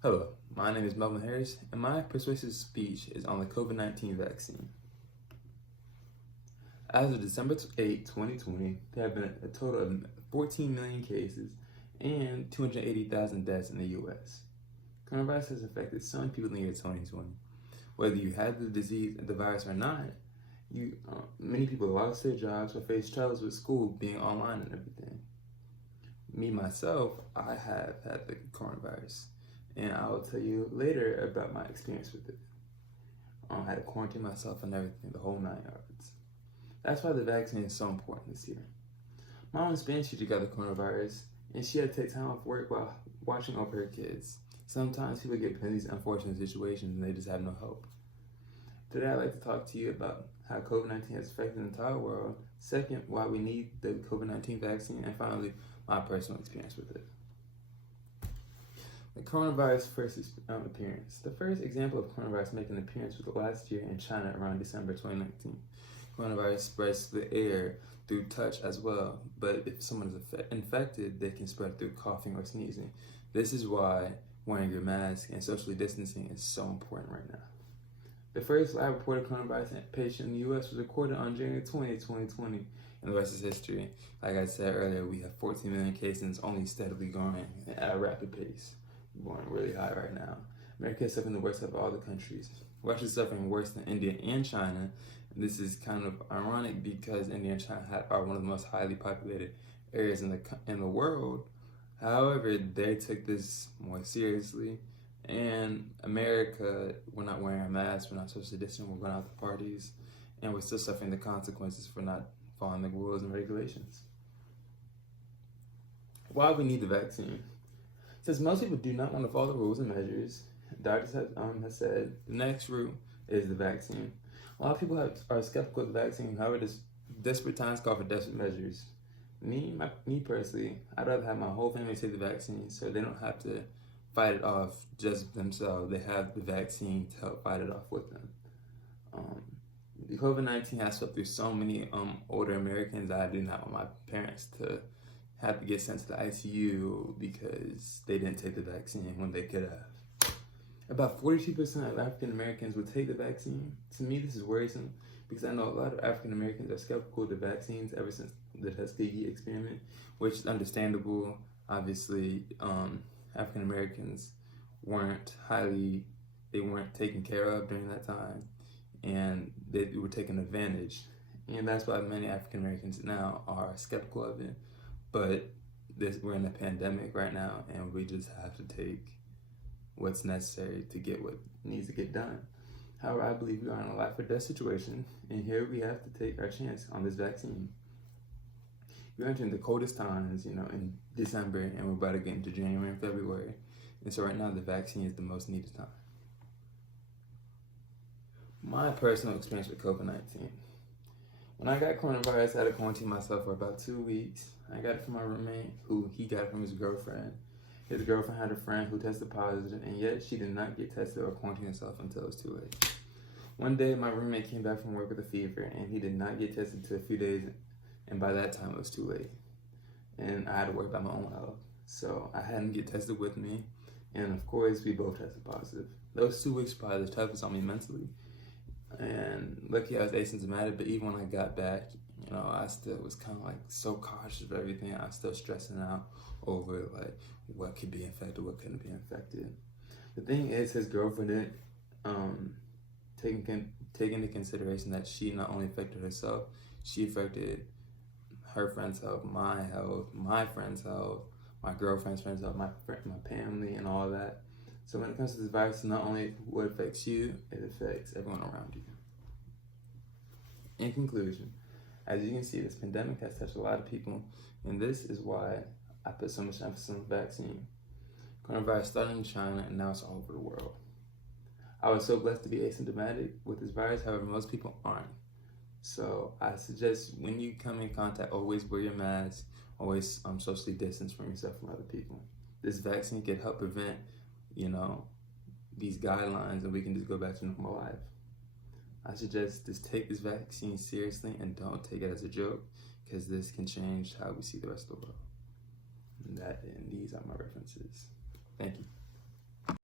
Hello, my name is Melvin Harris, and my persuasive speech is on the COVID-19 vaccine. As of December 8, 2020, there have been a total of 14 million cases and 280,000 deaths in the US. Coronavirus has affected so many people in the year 2020. Whether you had the disease, the virus or not, many people lost their jobs or faced troubles with school being online and everything. Me, myself, I have had the coronavirus, and I will tell you later about my experience with it. I had to quarantine myself and everything, the whole 9 yards. That's why the vaccine is so important this year. My own Spanish teacher got the coronavirus, and she had to take time off work while watching over her kids. Sometimes people get put in these unfortunate situations and they just have no hope. Today, I'd like to talk to you about how COVID-19 has affected the entire world. Second, why we need the COVID-19 vaccine, and finally, my personal experience with it. The coronavirus first appearance. The first example of coronavirus making an appearance was last year in China around December 2019. Coronavirus spreads through the air through touch as well, but if someone is infected, they can spread through coughing or sneezing. This is why wearing your mask and socially distancing is so important right now. The first live reported coronavirus patient in the U.S. was recorded on January 20, 2020, and the rest is history. Like I said earlier, we have 14 million cases, only steadily growing at a rapid pace. We're going really high right now. America is suffering the worst of all the countries. Russia is suffering worse than India and China. And this is kind of ironic because India and China are one of the most highly populated areas in the world. However, they took this more seriously. And America, we're not wearing our masks, we're not socially distancing, we're going out to parties, and we're still suffering the consequences for not following the rules and regulations. Why we need the vaccine? Since most people do not want to follow the rules and measures, doctors have said the next route is the vaccine. A lot of people are skeptical of the vaccine. However, desperate times call for desperate measures. Me personally, I'd rather have my whole family take the vaccine so they don't have to fight it off just themselves. They have the vaccine to help fight it off with them. The COVID-19 has swept through so many older Americans. I do not want my parents to have to get sent to the ICU because they didn't take the vaccine when they could have. About 42% of African Americans would take the vaccine. To me, this is worrisome because I know a lot of African Americans are skeptical of the vaccines ever since the Tuskegee experiment, which is understandable. Obviously, African Americans weren't taken care of during that time, and they were taken advantage. And that's why many African Americans now are skeptical of it. But we're in a pandemic right now, and we just have to take what's necessary to get what needs to get done. However, I believe we are in a life or death situation, and here we have to take our chance on this vaccine. We're entering the coldest times, in December, and we're about to get into January and February. And so right now, the vaccine is the most needed time. My personal experience with COVID-19. When I got coronavirus, I had to quarantine myself for about 2 weeks. I got it from my roommate, he got it from his girlfriend. His girlfriend had a friend who tested positive, and yet she did not get tested or quarantine herself until it was too late. One day, my roommate came back from work with a fever, and he did not get tested until a few days, and by that time, it was too late. And I had to worry about my own health. So I had him get tested with me, and of course, we both tested positive. Those 2 weeks probably the toughest on me mentally. And lucky I was asymptomatic, but even when I got back, I still was kind of like so cautious of everything. I was still stressing out over like what could be infected, what couldn't be infected. The thing is, his girlfriend didn't take into consideration that she not only affected herself, she affected her friend's health, my health, my friend's health, my girlfriend's friend's health, my family, and all that. So when it comes to this virus, not only what affects you, it affects everyone around you. In conclusion, as you can see, this pandemic has touched a lot of people, and this is why I put so much emphasis on the vaccine. Coronavirus started in China, and now it's all over the world. I was so blessed to be asymptomatic with this virus, however, most people aren't. So I suggest when you come in contact, always wear your mask, always socially distance from yourself from other people. This vaccine can help prevent these guidelines, and we can just go back to normal life. I suggest just take this vaccine seriously and don't take it as a joke, because this can change how we see the rest of the world. And these are my references. Thank you.